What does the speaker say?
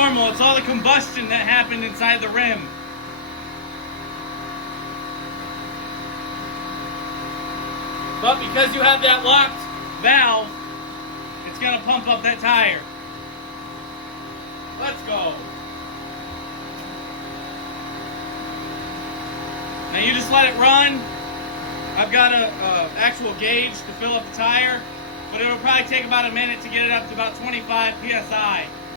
normal. It's all the combustion that happened inside the rim. But because you have that locked valve, it's going to pump up that tire. Let's go. Now you just let it run. I've got a actual gauge to fill up the tire, but it'll probably take about a minute to get it up to about 25 PSI.